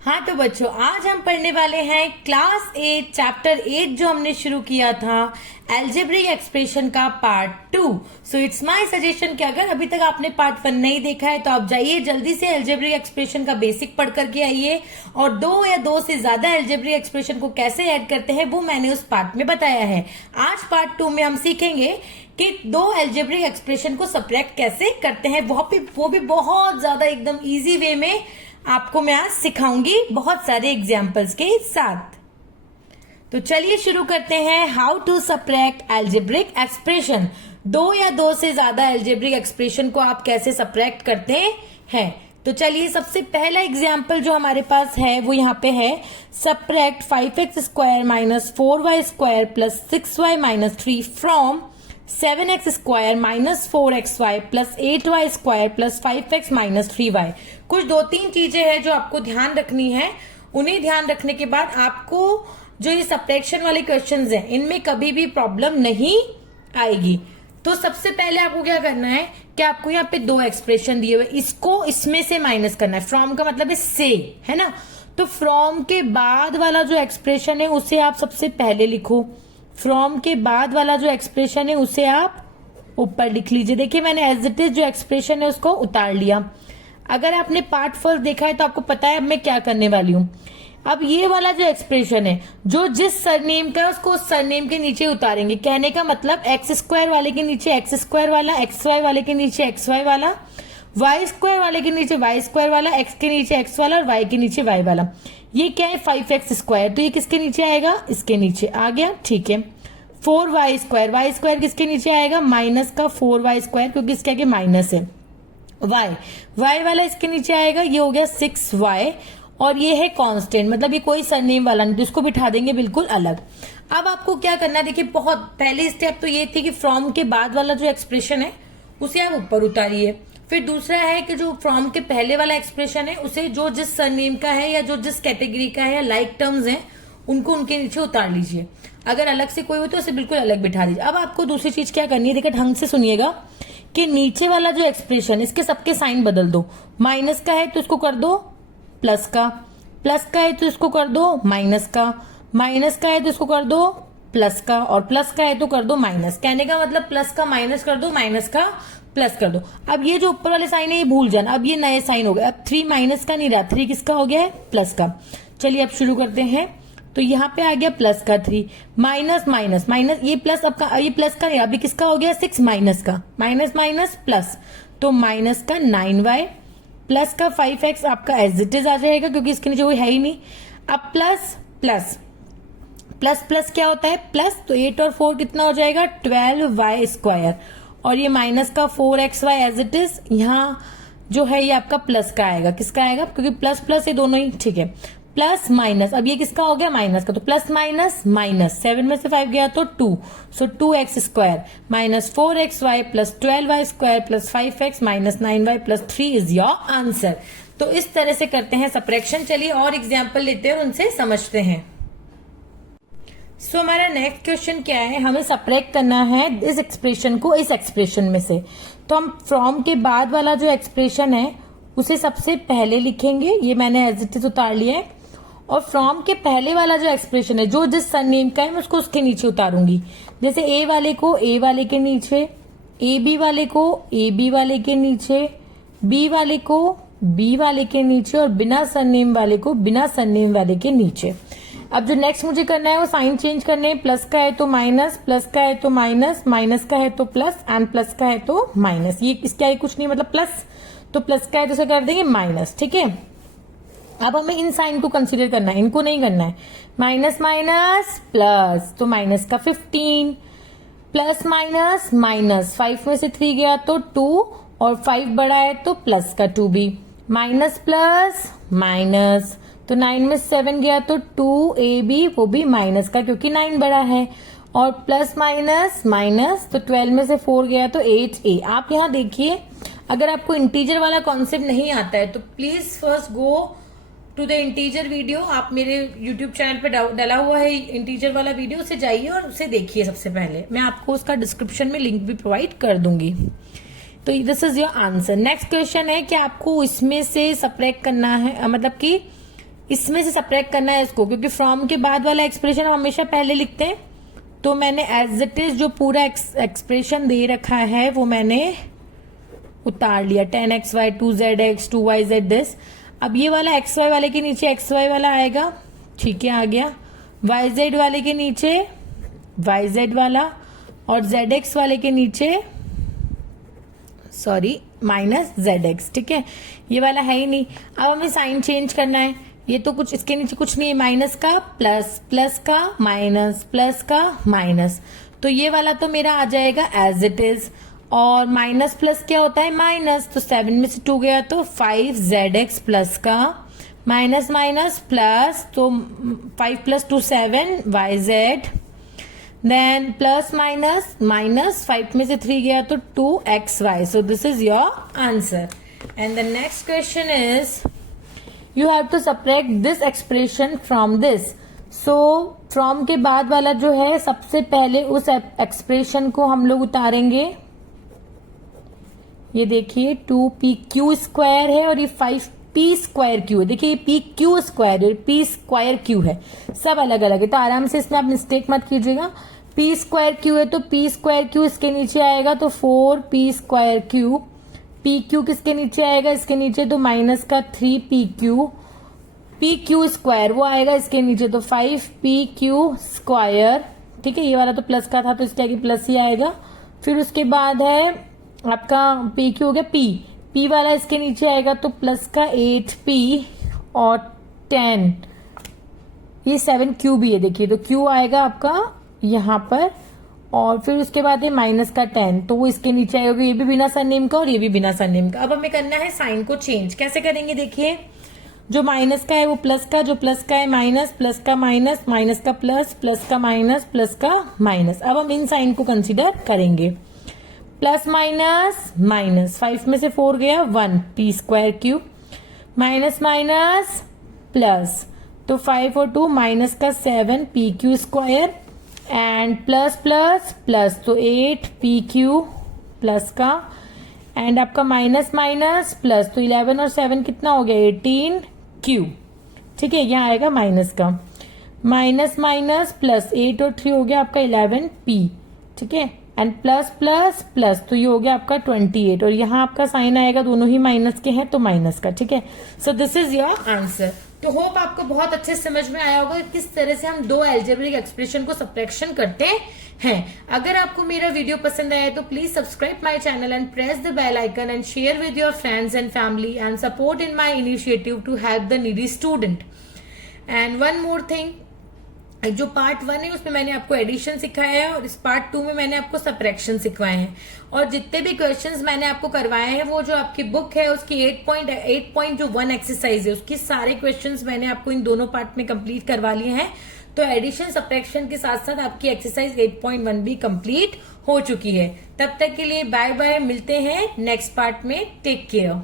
हाँ तो बच्चों, आज हम पढ़ने वाले हैं क्लास 8 चैप्टर 8 जो हमने शुरू किया था एल्जेब्रिक एक्सप्रेशन का part 2। So it's my suggestion कि अगर अभी तक आपने पार्ट 1 नहीं देखा है तो आप जाइए जल्दी से एल्जेब्रिक एक्सप्रेशन का बेसिक पढ़ करके आइए, और दो या दो से ज्यादा एल्जेब्रिक एक्सप्रेशन को कैसे ऐड करते हैं वो मैंने उस पार्ट में बताया है। आज पार्ट 2 में हम सीखेंगे कि दो एल्जेब्रिक एक्सप्रेशन को सब्ट्रैक्ट कैसे करते हैं, वो भी बहुत ज्यादा एकदम इजी वे में आपको मैं आज सिखाऊंगी बहुत सारे एग्जाम्पल्स के साथ। तो चलिए शुरू करते हैं। How to subtract algebraic expression. दो या दो से ज्यादा एल्जेब्रिक एक्सप्रेशन को आप कैसे सब्ट्रैक्ट करते हैं। तो चलिए सबसे पहला एग्जाम्पल जो हमारे पास है वो यहाँ पे है, subtract 5x square minus 4y square plus 6y minus 3 from 7x square minus 4xy plus 8y square plus 5x minus 3y। कुछ दो तीन चीजें हैं जो आपको ध्यान रखनी है। उन्हें ध्यान रखने के बाद आपको जो ये सब्ट्रैक्शन वाले क्वेश्चंस हैं इनमें कभी भी प्रॉब्लम नहीं आएगी। तो सबसे पहले आपको क्या करना है कि आपको यहाँ पे दो एक्सप्रेशन दिए हुए, इसको इसमें से माइनस करना है। फ्रॉम का मतलब है से, है ना। तो फ्रॉम के बाद वाला जो एक्सप्रेशन है उसे आप सबसे पहले लिखो। फ्रॉम के बाद वाला जो एक्सप्रेशन है उसे आप ऊपर लिख लीजिए। देखिए मैंने एज इट इज जो एक्सप्रेशन है उसको उतार लिया। अगर आपने पार्ट फर्स्ट देखा है तो आपको पता है अब मैं क्या करने वाली हूं। अब ये वाला जो एक्सप्रेशन है जो जिस सरनेम का है उसको उस सरनेम के नीचे उतारेंगे। कहने का मतलब एक्स स्क्वायर वाले के नीचे एक्स स्क्वायर वाला, एक्स वाई वाले के नीचे एक्स वाई वाला, वाई स्क्वायर वाले के नीचे वाई स्क्वायर वाला, एक्स के नीचे एक्स वाला और वाई के नीचे वाई वाला। ये क्या है 5x स्क्वायर, तो ये किसके नीचे आएगा, इसके नीचे आ गया, ठीक है। 4y स्क्वायर, वाई स्क्वायर किसके नीचे आएगा, माइनस का 4y स्क्वायर, क्योंकि इसके आगे माइनस है। वाई वाला इसके नीचे आएगा, ये हो गया 6y, और ये है कांस्टेंट, मतलब ये कोई सरनेम वाला नहीं, तो इसको बिठा देंगे बिल्कुल अलग। अब आपको क्या करना है, देखिए बहुत पहली स्टेप तो ये थी कि फ्रॉम के बाद वाला जो एक्सप्रेशन है उसे आप ऊपर उतारिए। फिर दूसरा है कि जो फ्रॉम के पहले वाला एक्सप्रेशन है उसे जो जिस सरनेम का है या जो जिस कैटेगरी का है या लाइक टर्म्स हैं उनको उनके नीचे उतार लीजिए। अगर अलग से कोई हो तो उसे बिल्कुल अलग बिठा दीजिए। अब आपको दूसरी चीज क्या करनी है, देखिए ढंग से सुनिएगा कि नीचे वाला जो एक्सप्रेशन इसके सबके साइन बदल दो। माइनस का है तो इसको कर दो प्लस का, प्लस का है तो इसको कर दो माइनस का, माइनस का है तो इसको कर दो प्लस का, और प्लस का है तो कर दो माइनस। कहने का मतलब प्लस का माइनस कर दो, माइनस का प्लस कर दो। अब ये जो ऊपर वाले साइन है ये भूल जाना, अब ये नए साइन हो गए। अब 3 माइनस का नहीं रहा, 3 किसका हो गया है, प्लस का। चलिए अब शुरू करते हैं। तो यहाँ पे आ गया प्लस का 3, माइनस माइनस माइनस, ये प्लस आपका, ये प्लस का नहीं, अभी किसका हो गया 6 माइनस का, माइनस माइनस प्लस, तो माइनस का 9y प्लस का 5x आपका एज इट इज आ जाएगा क्योंकि इसके नीचे कोई है ही नहीं। अब प्लस प्लस प्लस प्लस क्या होता है प्लस, तो 8 और 4 कितना हो जाएगा 12y स्क्वायर, और ये माइनस का 4xy एज इट इज, यहाँ जो है ये आपका प्लस का आएगा। किसका आएगा, क्योंकि प्लस प्लस ये दोनों ही, ठीक है। प्लस माइनस, अब ये किसका हो गया माइनस का, तो प्लस माइनस माइनस, 7 में से 5 गया तो 2, सो 2x square minus 4xy plus 12y square plus 5x minus 9y plus 3 is your answer. तो इस तरह से करते हैं सब्ट्रैक्शन। चलिए और एग्जाम्पल लेते हैं और उनसे समझते हैं। सो हमारा नेक्स्ट क्वेश्चन क्या है, हमें सब्ट्रैक्ट करना है इस एक्सप्रेशन को इस एक्सप्रेशन में से। तो हम फ्रॉम के बाद वाला जो एक्सप्रेशन है उसे सबसे पहले लिखेंगे, ये मैंने एज इट इज उतार लिया है। और फ्रॉम के पहले वाला जो एक्सप्रेशन है जो जिस सरनेम का है मैं उसको उसके नीचे उतारूंगी। जैसे ए वाले को ए वाले के नीचे, ए बी वाले को ए बी वाले के नीचे, बी वाले को बी वाले के नीचे, और बिना सरनेम वाले को बिना सरनेम वाले के नीचे। अब जो नेक्स्ट मुझे करना है वो साइन चेंज करने हैं। प्लस का है तो माइनस, प्लस का है तो माइनस, माइनस का है तो प्लस, एंड प्लस का है तो माइनस। ये इसका है कुछ नहीं, मतलब प्लस, तो प्लस का है तो उसे कर देंगे माइनस, ठीक है। अब हमें इन साइन को कंसीडर करना है, इनको नहीं करना है। माइनस माइनस प्लस, तो माइनस का 15, प्लस माइनस माइनस, 5 में से 3 गया तो 2, और 5 बड़ा है तो प्लस का 2b, माइनस प्लस माइनस, तो 9 में 7 गया तो 2ab, वो भी माइनस का क्योंकि 9 बड़ा है, और प्लस माइनस माइनस, तो 12 में से 4 गया तो 8a। आप यहाँ देखिए, अगर आपको इंटीजर वाला कॉन्सेप्ट नहीं आता है तो please first go to the integer video. आप मेरे यूट्यूब चैनल पे डाला हुआ है इंटीजर वाला वीडियो, उसे जाइए और उसे देखिए। सबसे पहले मैं आपको उसका डिस्क्रिप्शन में लिंक भी प्रोवाइड कर दूंगी। तो this is your answer. Next question है कि आपको इसमें से सब्ट्रैक्ट करना है, मतलब कि इसमें से सब्ट्रैक्ट करना है इसको, क्योंकि फ्रॉम के बाद वाला एक्सप्रेशन हम हमेशा पहले लिखते हैं। तो मैंने एज इट इज जो पूरा एक्सप्रेशन दे रखा है वो मैंने उतार लिया, 10xy 2zx 2yz दिस। अब ये वाला xy वाले के नीचे xy वाला आएगा, ठीक है, आ गया। yz वाले के नीचे yz वाला, और zx वाले के नीचे माइनस zx, ठीक है। ये वाला है ही नहीं। अब हमें साइन चेंज करना है। ये तो कुछ इसके नीचे कुछ नहीं है, माइनस का प्लस, प्लस का माइनस, प्लस का माइनस। तो ये वाला तो मेरा आ जाएगा एज इट इज, और माइनस प्लस क्या होता है माइनस, तो 7 में से 2 गया तो 5zx प्लस का माइनस माइनस प्लस, तो 5 plus 2 7 yz, then plus minus minus 5 में से 3 गया तो 2xy। So this is your answer. And the next question is you have to subtract this expression from this. So from के बाद वाला जो है सबसे पहले उस एक्सप्रेशन को हम लोग उतारेंगे। ये देखिए 2pq स्क्वायर है और ये 5p स्क्वायर क्यू है। देखिए ये pq स्क्वायर है, p स्क्वायर क्यू है, सब अलग अलग है, तो आराम से इसमें आप मिस्टेक मत कीजिएगा। p स्क्वायर क्यू है तो p स्क्वायर क्यू इसके नीचे आएगा तो 4p स्क्वायर क्यू। pq किसके नीचे आएगा, इसके नीचे, तो माइनस का 3pq। pq स्क्वायर वो आएगा इसके नीचे तो 5pq स्क्वायर, ठीक है। ये वाला तो प्लस का था तो इसके आगे प्लस ही आएगा। फिर उसके बाद है आपका pq हो गया p वाला इसके नीचे आएगा तो प्लस का 8p और 10, ये 7q भी है, देखिए तो q आएगा आपका यहाँ पर, और फिर उसके बाद है माइनस का 10, तो वो इसके नीचे आएगा, ये भी बिना सरनेम का और ये भी बिना सरनेम का। अब हमें करना है साइन को चेंज। कैसे करेंगे, देखिए जो माइनस का है वो प्लस का, जो प्लस का है माइनस, प्लस का माइनस, माइनस का प्लस, प्लस का माइनस, प्लस का माइनस। अब हम इन साइन को कंसीडर करेंगे। प्लस माइनस माइनस, 5 में से 4 गया 1 p square cube, minus minus plus, तो 5 और 2 माइनस का 7 p Q square, and plus plus plus तो 8 पी क्यू प्लस का, एंड आपका माइनस माइनस प्लस, तो 11 और 7 कितना हो गया 18 क्यू, ठीक है। यहाँ आएगा माइनस का, माइनस माइनस प्लस 8 और 3 हो गया आपका 11 पी, ठीक है, एंड प्लस प्लस प्लस, तो ये हो गया आपका 28, और यहाँ आपका साइन आएगा, दोनों ही माइनस के हैं तो माइनस का, ठीक है। सो दिस इज योर आंसर। तो होप आपको बहुत अच्छे से समझ में आया होगा किस तरह से हम दो अलजेब्रिक एक्सप्रेशन को सब्ट्रैक्शन करते हैं। अगर आपको मेरा वीडियो पसंद आया तो please subscribe my channel and press the bell icon and share with your friends and family and support in my initiative to help the needy student. And one more thing, जो part 1 है उसमें मैंने आपको addition सिखाया है और इस part 2 में मैंने आपको सब्ट्रैक्शन सिखवाए हैं, और जितने भी क्वेश्चंस मैंने आपको करवाए हैं वो जो आपकी बुक है उसकी 8.1 एक्सरसाइज है, उसकी सारे क्वेश्चंस मैंने आपको इन दोनों पार्ट में कंप्लीट करवा लिए हैं। तो एडिशन सब्ट्रैक्शन के साथ साथ आपकी एक्सरसाइज 8.1 भी कंप्लीट हो चुकी है। तब तक के लिए बाय बाय, मिलते हैं नेक्स्ट पार्ट में, टेक केयर।